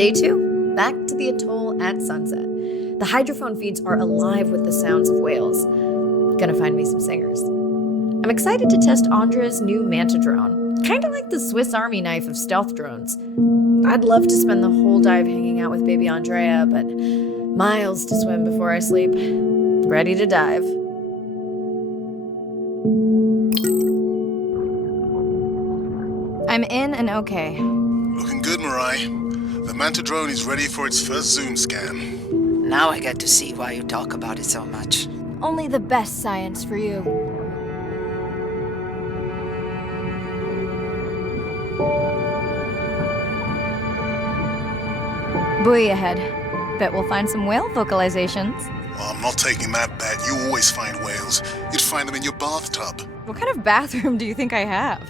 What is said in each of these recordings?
Day 2, back to the atoll at sunset. The hydrophone feeds are alive with the sounds of whales. Gonna find me some singers. I'm excited to test Andrea's new Manta drone. Kinda like the Swiss Army knife of stealth drones. I'd love to spend the whole dive hanging out with baby Andrea, but miles to swim before I sleep. Ready to dive. I'm in and okay. Looking good, Mirai. The Manta drone is ready for its first zoom scan. Now I get to see why you talk about it so much. Only the best science for you. Buoy ahead. Bet we'll find some whale vocalizations. Well, I'm not taking that bet. You always find whales. You'd find them in your bathtub. What kind of bathroom do you think I have?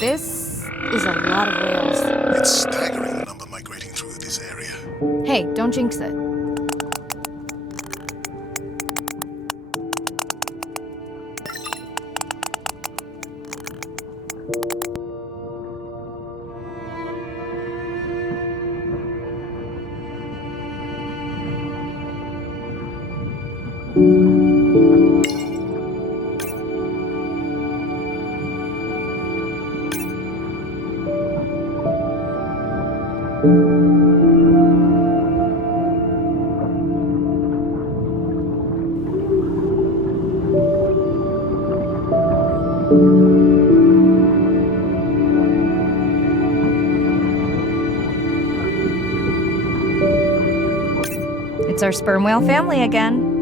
This is a lot of whales. It's staggering the number migrating through this area. Hey, don't jinx it. It's our sperm whale family again.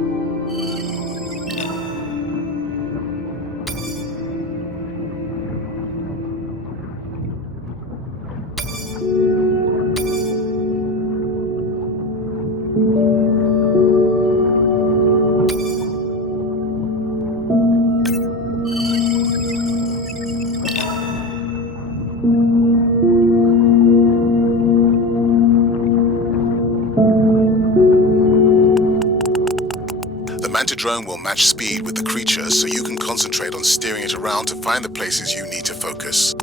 The Manta drone will match speed with the creature so you can concentrate on steering it around to find the places you need to focus.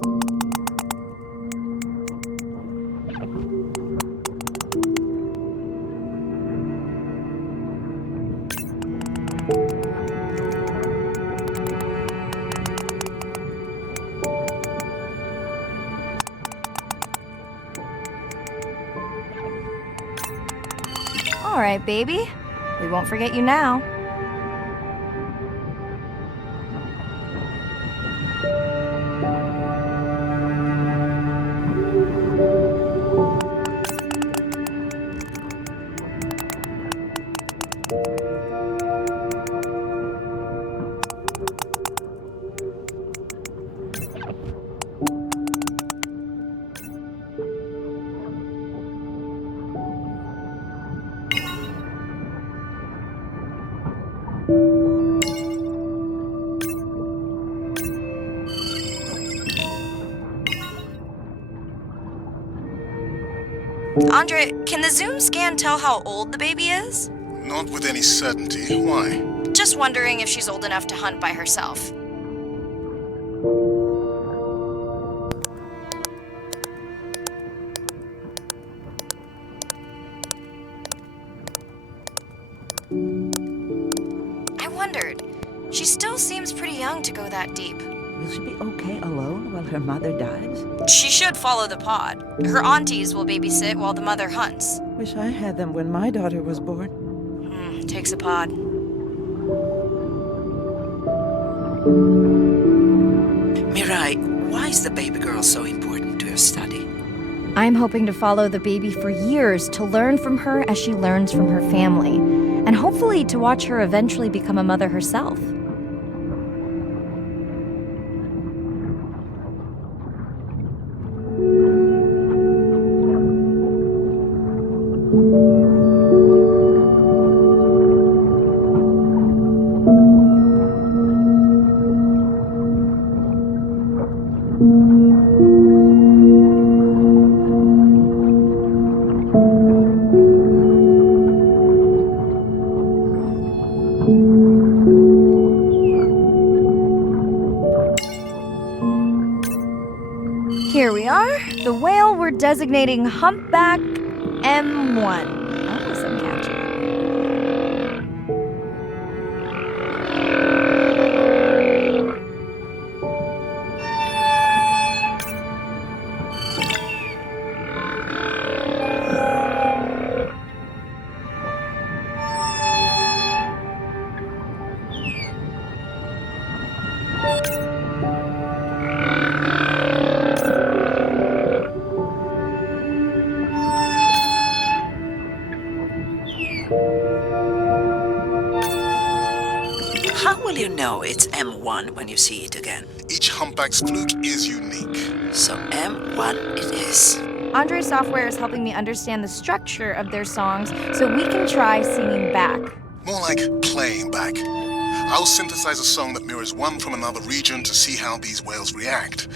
All right, baby. We won't forget you now. Andre, can the Zoom scan tell how old the baby is? Not with any certainty. Why? Just wondering if she's old enough to hunt by herself. I wondered. She still seems pretty young to go that deep. Will she be okay alone while her mother dies? She should follow the pod. Her aunties will babysit while the mother hunts. Wish I had them when my daughter was born. Takes a pod. Mirai, why is the baby girl so important to your study? I'm hoping to follow the baby for years to learn from her as she learns from her family, and hopefully to watch her eventually become a mother herself. Here we are. The whale we're designating Humpback M1. Oh, so catchy. How will you know it's M1 when you see it again? Each humpback's fluke is unique. So M1 it is. Andre software is helping me understand the structure of their songs so we can try singing back. More like playing back. I'll synthesize a song that mirrors one from another region to see how these whales react.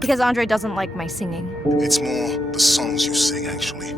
Because Andre doesn't like my singing. It's more the songs you sing, actually.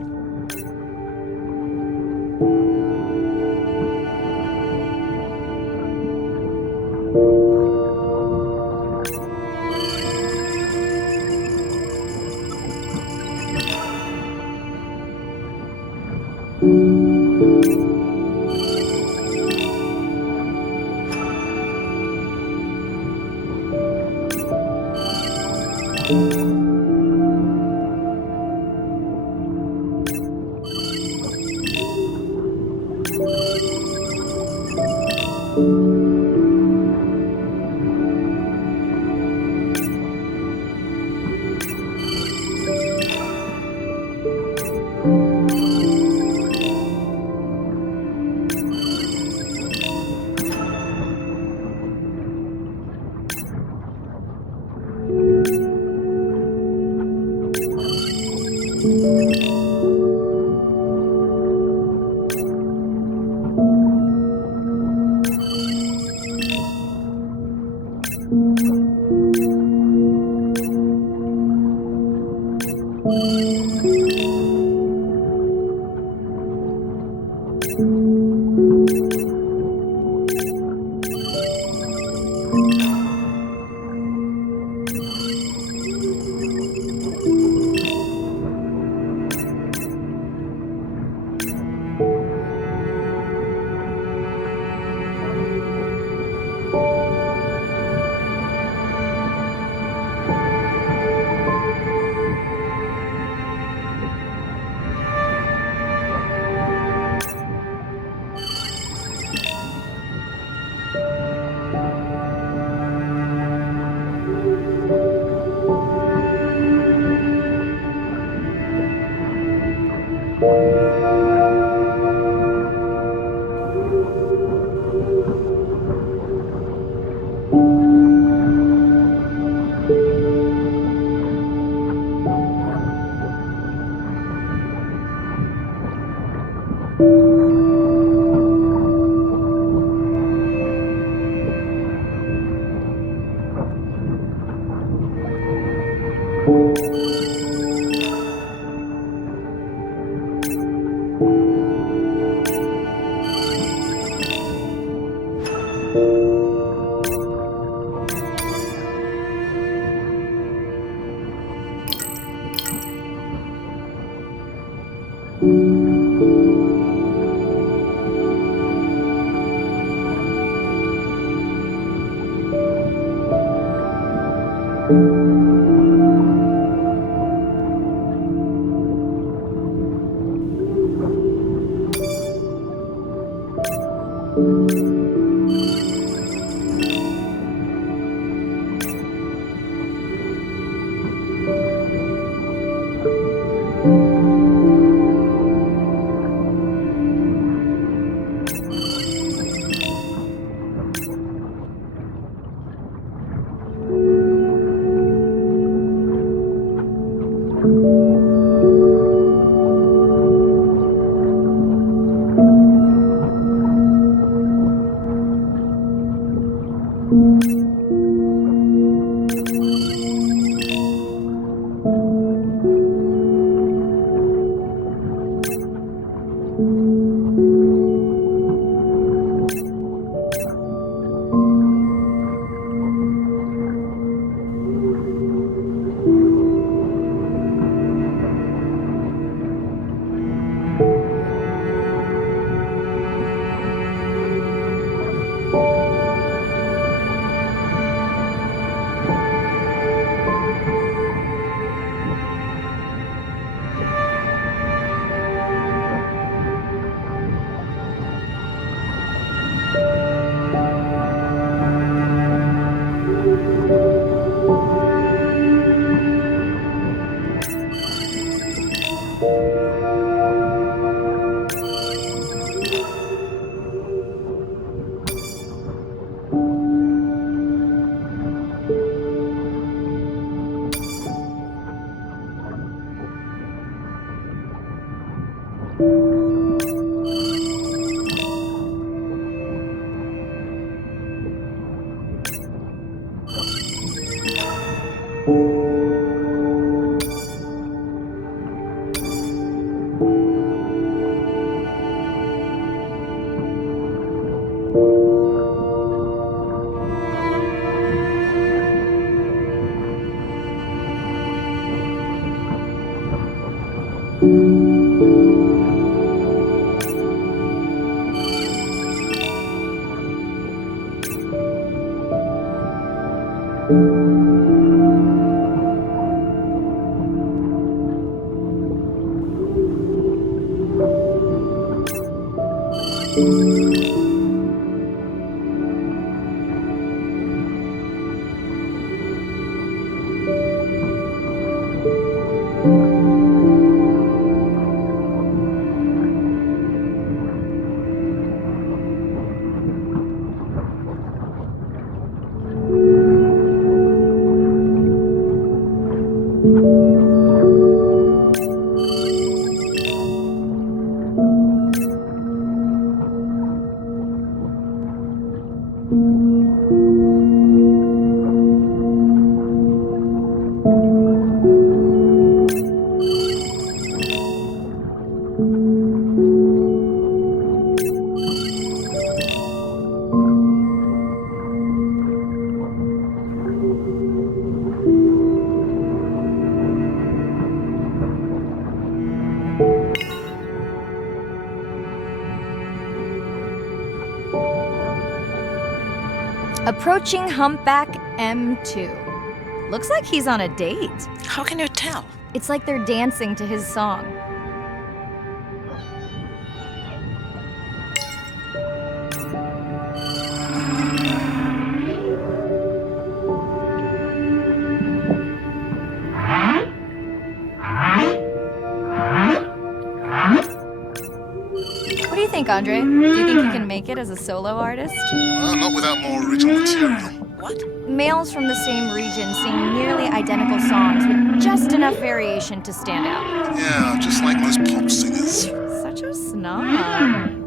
Approaching Humpback M2. Looks like he's on a date. How can you tell? It's like they're dancing to his song. What do you think, Andre? Do you think he can make it as a solo artist? Not without more original material. What? Males from the same region sing nearly identical songs with just enough variation to stand out. Yeah, just like most pop singers. Such a snob.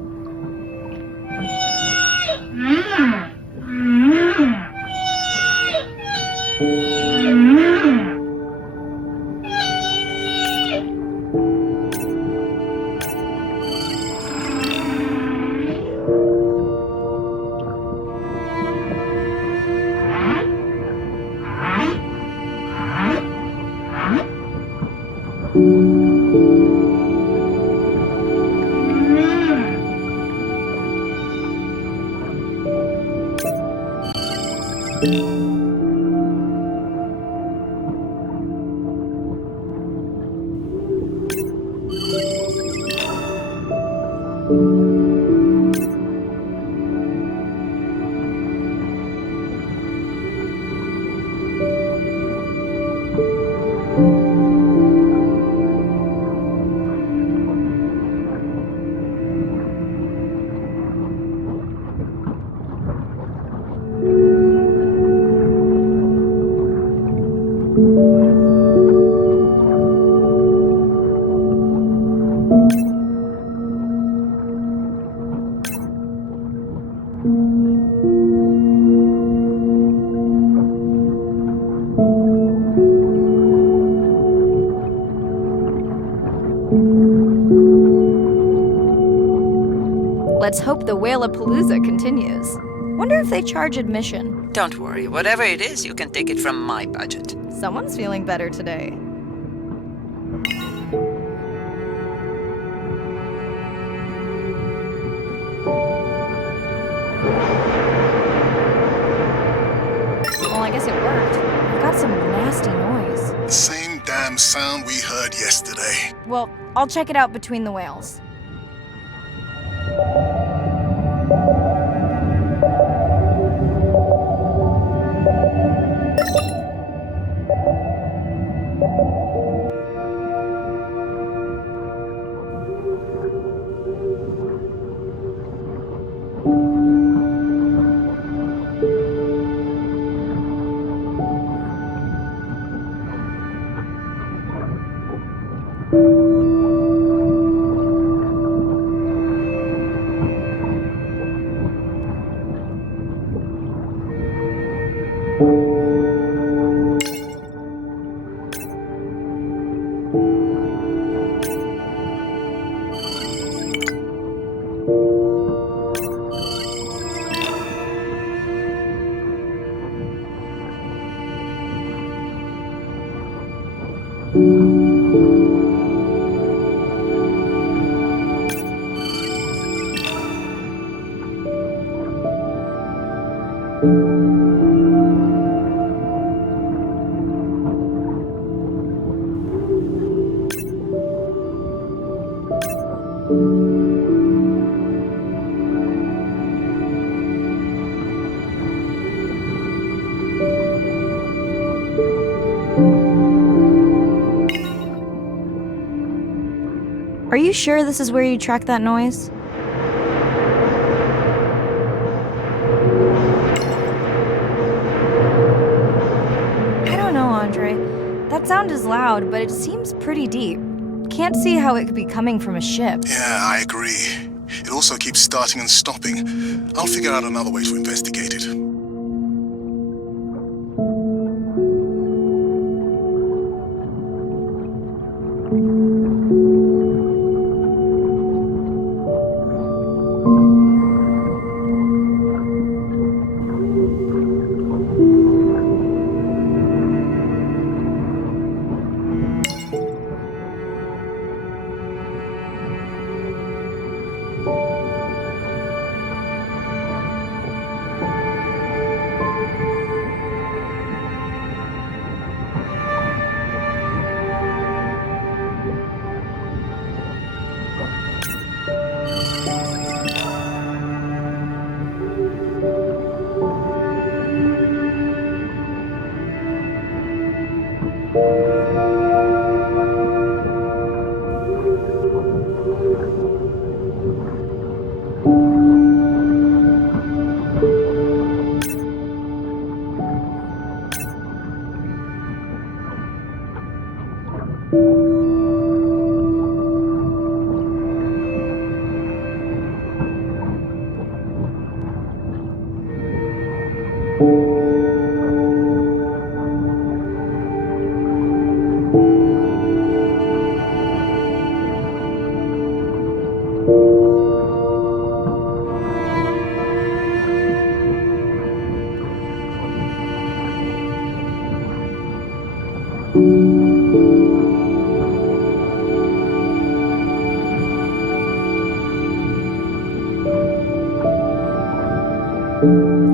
Let's hope the Whalapalooza continues. Wonder if they charge admission. Don't worry. Whatever it is, you can take it from my budget. Someone's feeling better today. Well, I guess it worked. I've got some nasty noise. The same damn sound we heard yesterday. Well, I'll check it out between the whales. you sure this is where you track that noise? I don't know, Andre. That sound is loud, but it seems pretty deep. Can't see how it could be coming from a ship. Yeah, I agree. It also keeps starting and stopping. I'll figure out another way to investigate it.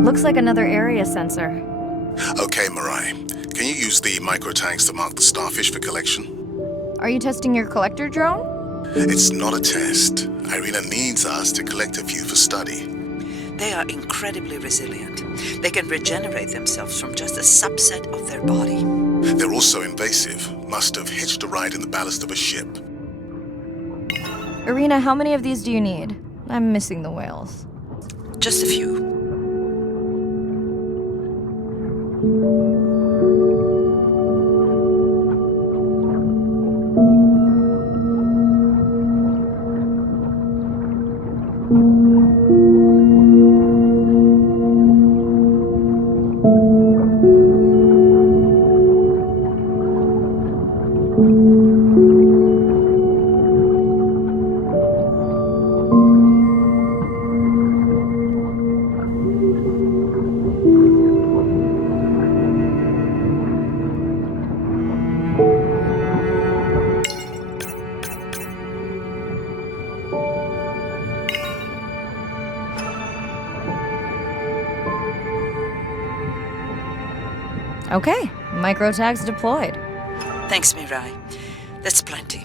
Looks like another area sensor. Okay, Mirai. Can you use the microtanks to mark the starfish for collection? Are you testing your collector drone? It's not a test. Irina needs us to collect a few for study. They are incredibly resilient. They can regenerate themselves from just a subset of their body. They're also invasive. Must have hitched a ride in the ballast of a ship. Irina, how many of these do you need? I'm missing the whales. Just a few. Okay, microtags deployed. Thanks, Mirai. That's plenty.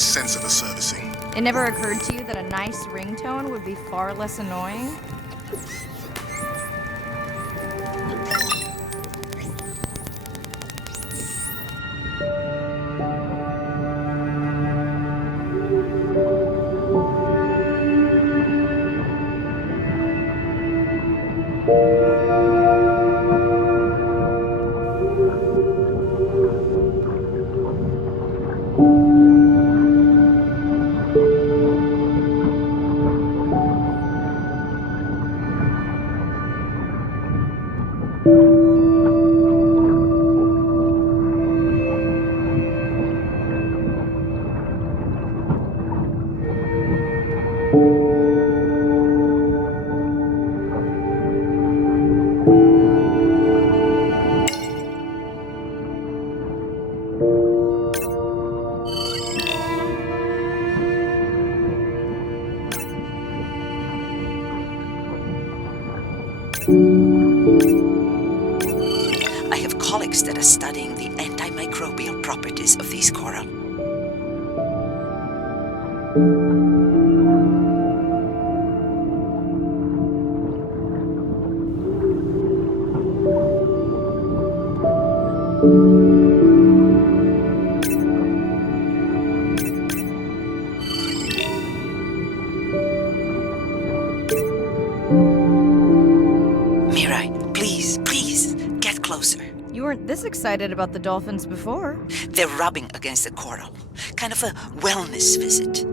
a sense of the servicing. It never occurred to you that a nice ringtone would be far less annoying? I have colleagues that are studying the antimicrobial properties of these coral. Mirai, please, get closer. You weren't this excited about the dolphins before. They're rubbing against the coral. Kind of a wellness visit.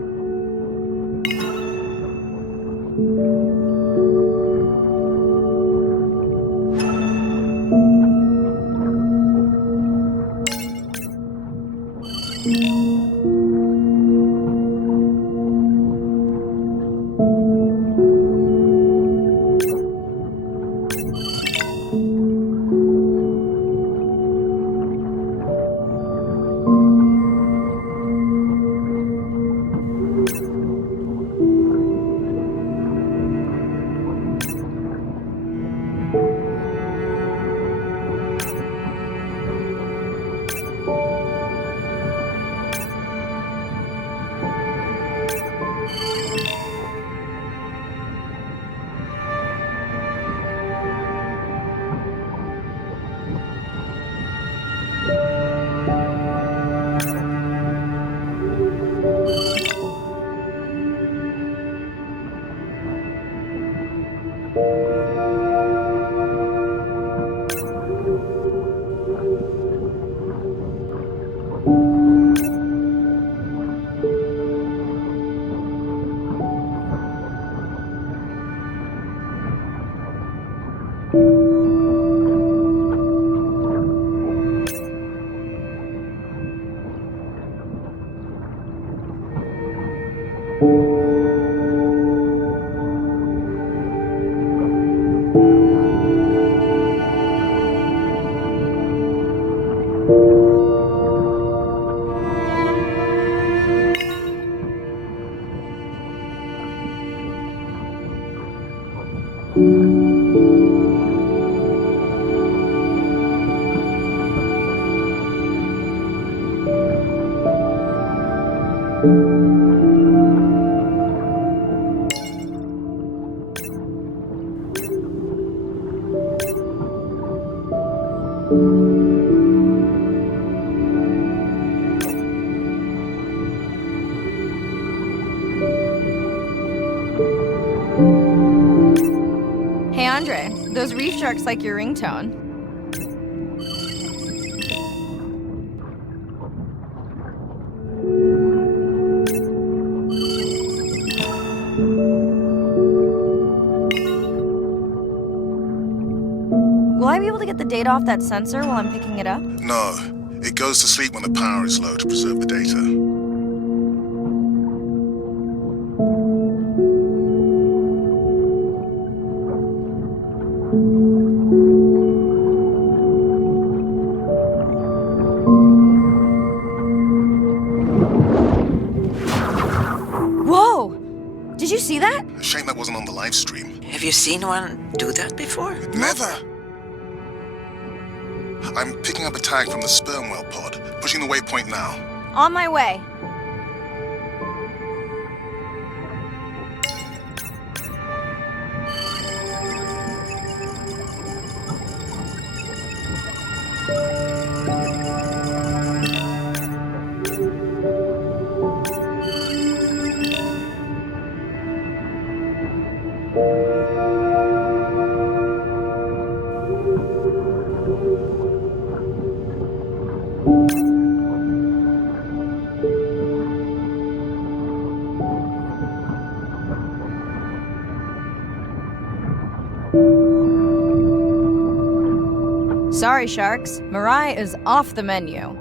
Hey Andre, those reef sharks like your ringtone. Will I be able to get the data off that sensor while I'm picking it up? No, it goes to sleep when the power is low to preserve the data. Whoa! Did you see that? Shame that wasn't on the live stream. Have you seen one do that before? Never! I'm picking up a tag from the sperm whale pod, pushing the waypoint now. On my way. Sorry, sharks. Mirai is off the menu.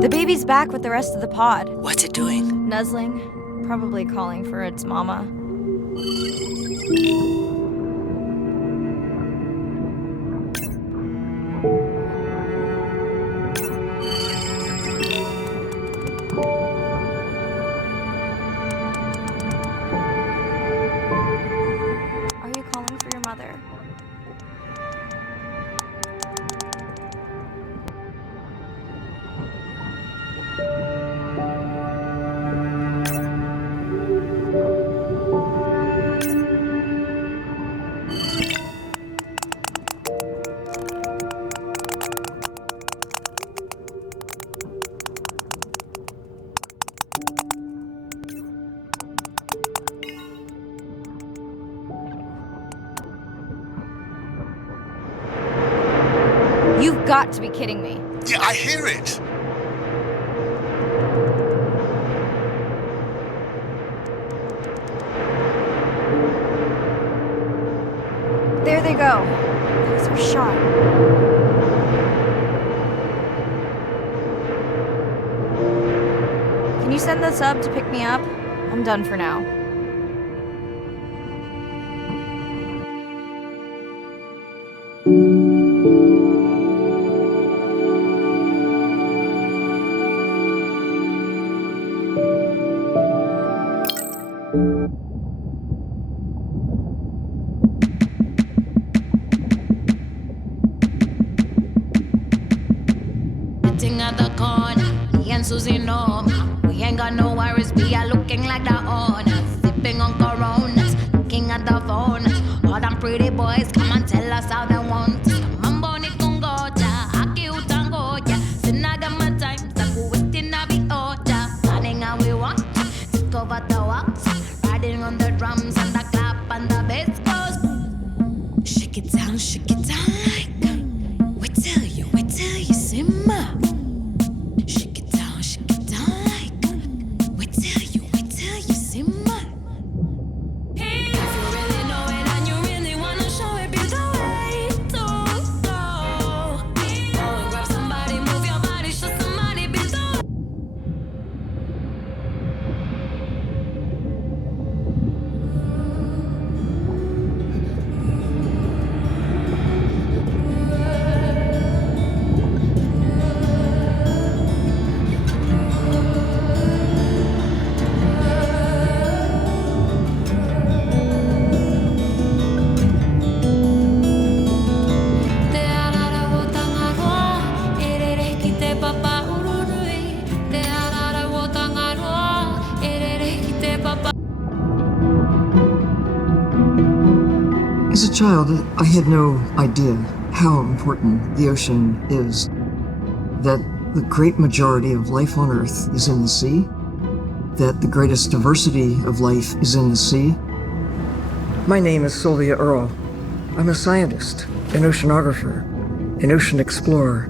The baby's back with the rest of the pod. What's it doing? Nuzzling, probably calling for its mama. Are you calling for your mother? You've got to be kidding me. Yeah, I hear it. There they go. There's our shot. Can you send the sub to pick me up? I'm done for now. Sitting at the corner, me and Susie know we ain't got no worries. We are looking like the owners, sipping on Coronas, looking at the phone. All them pretty boys come and tell us how they want. Mambo ni kungoja, aki utangoja. Sinaga my time, saku waiting na be oja. Planning how we want, take over the walks, riding on the drums and the clap and the bass goes. Shake it down like. Wait till you simmer. Shake it down like. Wait till you simmer. If you really know it and you really wanna show it, be the way to go. Go and grab somebody, move your body, show somebody, be the As a child, I had no idea how important the ocean is. That the great majority of life on Earth is in the sea. That the greatest diversity of life is in the sea. My name is Sylvia Earle. I'm a scientist, an oceanographer, an ocean explorer.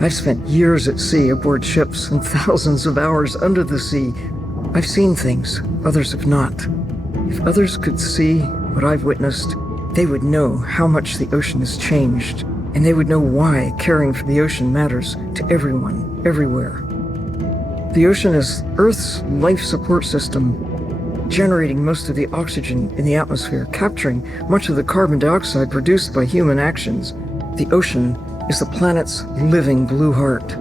I've spent years at sea aboard ships and thousands of hours under the sea. I've seen things others have not. If others could see what I've witnessed, they would know how much the ocean has changed, and they would know why caring for the ocean matters to everyone, everywhere. The ocean is Earth's life support system, generating most of the oxygen in the atmosphere, capturing much of the carbon dioxide produced by human actions. The ocean is the planet's living blue heart.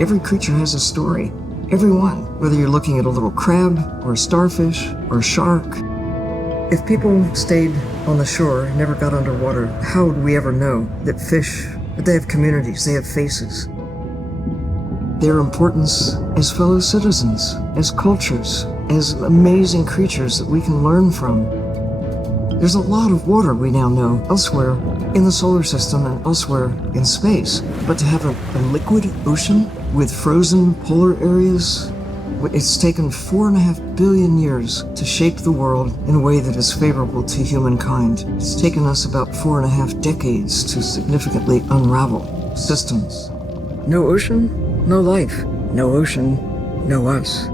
Every creature has a story. Every one, whether you're looking at a little crab, or a starfish, or a shark. If people stayed on the shore and never got underwater, how would we ever know that fish, that they have communities, they have faces? Their importance as fellow citizens, as cultures, as amazing creatures that we can learn from. There's a lot of water we now know elsewhere in the solar system and elsewhere in space. But to have a liquid ocean with frozen polar areas, it's taken 4.5 billion years to shape the world in a way that is favorable to humankind. It's taken us about 4.5 decades to significantly unravel systems. No ocean, no life. No ocean, no us.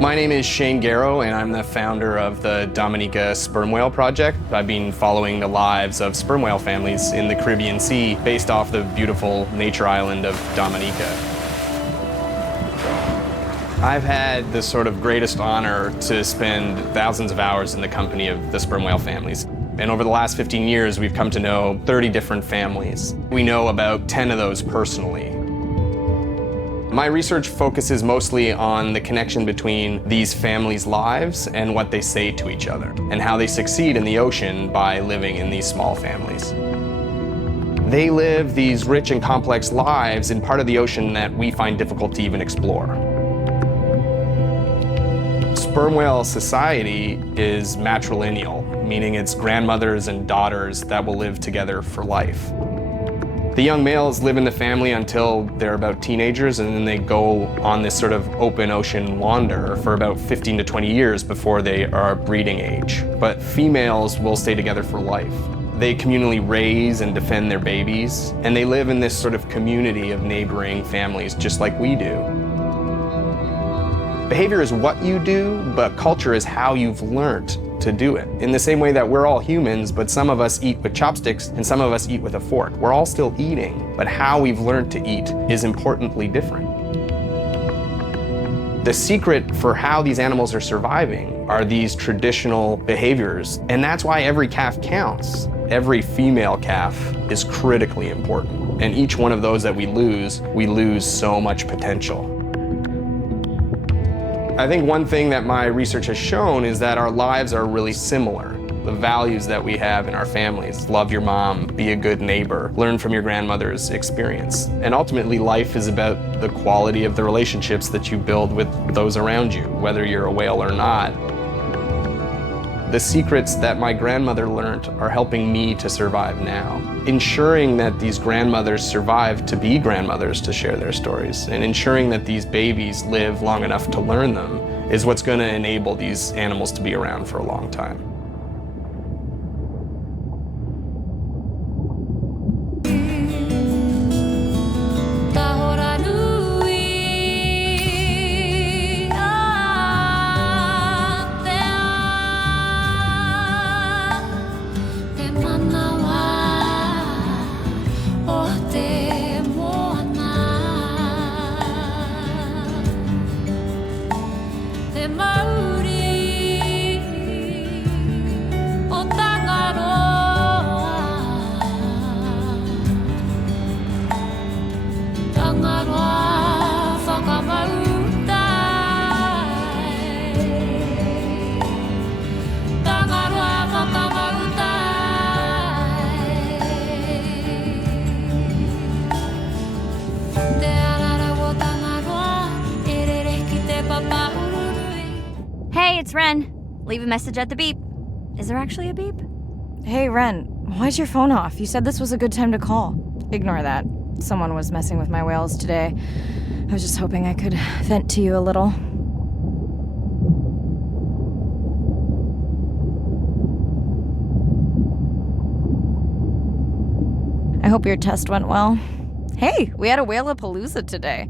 My name is Shane Garrow, and I'm the founder of the Dominica Sperm Whale Project. I've been following the lives of sperm whale families in the Caribbean Sea based off the beautiful nature island of Dominica. I've had the sort of greatest honor to spend thousands of hours in the company of the sperm whale families. And over the last 15 years, we've come to know 30 different families. We know about 10 of those personally. My research focuses mostly on the connection between these families' lives and what they say to each other, and how they succeed in the ocean by living in these small families. They live these rich and complex lives in part of the ocean that we find difficult to even explore. Sperm whale society is matrilineal, meaning it's grandmothers and daughters that will live together for life. The young males live in the family until they're about teenagers, and then they go on this sort of open ocean wander for about 15 to 20 years before they are breeding age. But females will stay together for life. They communally raise and defend their babies, and they live in this sort of community of neighboring families just like we do. Behavior is what you do, but culture is how you've learned to do it. In the same way that we're all humans, but some of us eat with chopsticks and some of us eat with a fork. We're all still eating, but how we've learned to eat is importantly different. The secret for how these animals are surviving are these traditional behaviors, and that's why every calf counts. Every female calf is critically important, and each one of those that we lose so much potential. I think one thing that my research has shown is that our lives are really similar. The values that we have in our families, love your mom, be a good neighbor, learn from your grandmother's experience. And ultimately, life is about the quality of the relationships that you build with those around you, whether you're a whale or not. The secrets that my grandmother learned are helping me to survive now. Ensuring that these grandmothers survive to be grandmothers to share their stories, and ensuring that these babies live long enough to learn them is what's going to enable these animals to be around for a long time. Hey, it's Ren. Leave a message at the beep. Is there actually a beep? Hey, Ren, why's your phone off? You said this was a good time to call. Ignore that. Someone was messing with my whales today. I was just hoping I could vent to you a little. I hope your test went well. Hey, we had a whale-apalooza today.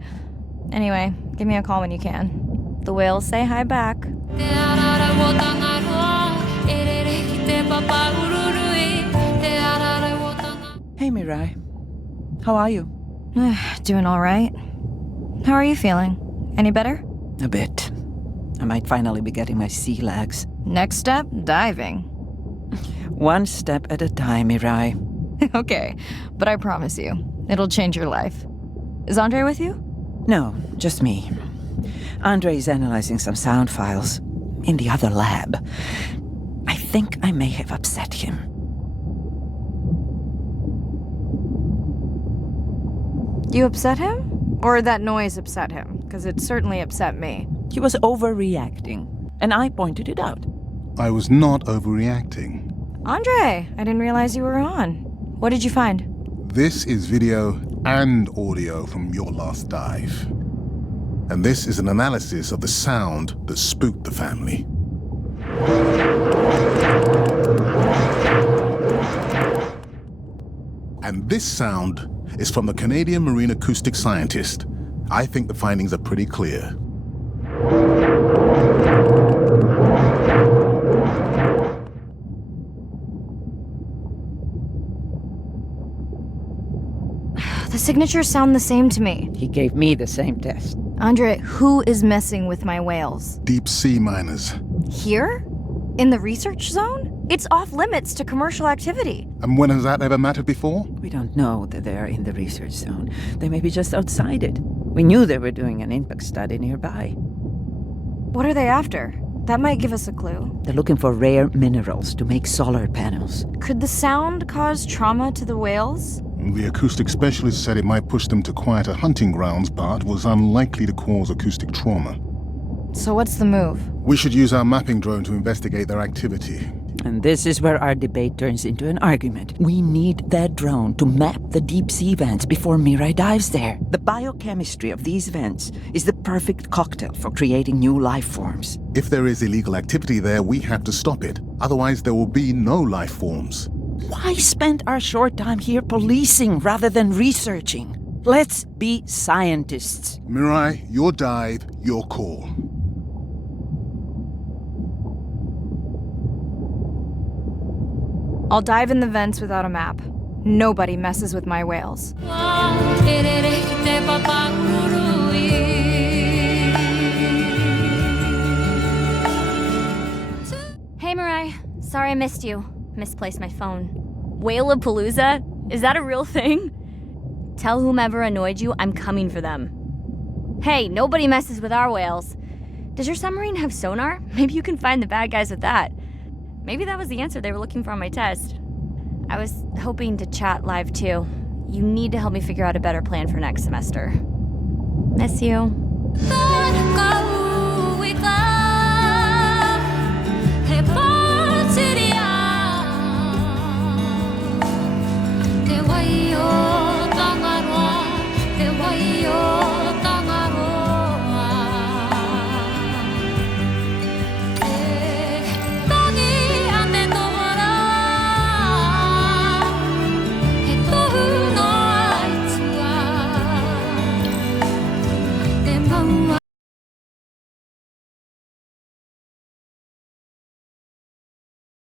Anyway, give me a call when you can. The whales say hi back. Hey, Mirai. How are you? Doing all right. How are you feeling? Any better? A bit. I might finally be getting my sea legs. Next step, diving. One step at a time, Mirai. Okay, but I promise you, it'll change your life. Is Andre with you? No, just me. Andre is analyzing some sound files in the other lab. I think I may have upset him. You upset him? Or that noise upset him? Because it certainly upset me. He was overreacting, and I pointed it out. I was not overreacting. Andre, I didn't realize you were on. What did you find? This is video and audio from your last dive. And this is an analysis of the sound that spooked the family. And this sound is from the Canadian marine acoustic scientist. I think the findings are pretty clear. The signatures sound the same to me. He gave me the same test. Andre, who is messing with my whales? Deep sea miners. Here? In the research zone? It's off limits to commercial activity. And when has that ever mattered before? We don't know that they're in the research zone. They may be just outside it. We knew they were doing an impact study nearby. What are they after? That might give us a clue. They're looking for rare minerals to make solar panels. Could the sound cause trauma to the whales? The acoustic specialist said it might push them to quieter hunting grounds, but was unlikely to cause acoustic trauma. So what's the move? We should use our mapping drone to investigate their activity. And this is where our debate turns into an argument. We need that drone to map the deep sea vents before Mirai dives there. The biochemistry of these vents is the perfect cocktail for creating new life forms. If there is illegal activity there, we have to stop it. Otherwise, there will be no life forms. Why spend our short time here policing rather than researching? Let's be scientists. Mirai, your dive, your call. I'll dive in the vents without a map. Nobody messes with my whales. Hey, Mirai. Sorry I missed you. Misplaced my phone. Whale-apalooza? Is that a real thing? Tell whomever annoyed you I'm coming for them. Hey, nobody messes with our whales. Does your submarine have sonar? Maybe you can find the bad guys with that. Maybe that was the answer they were looking for on my test. I was hoping to chat live too. You need to help me figure out a better plan for next semester. Miss you.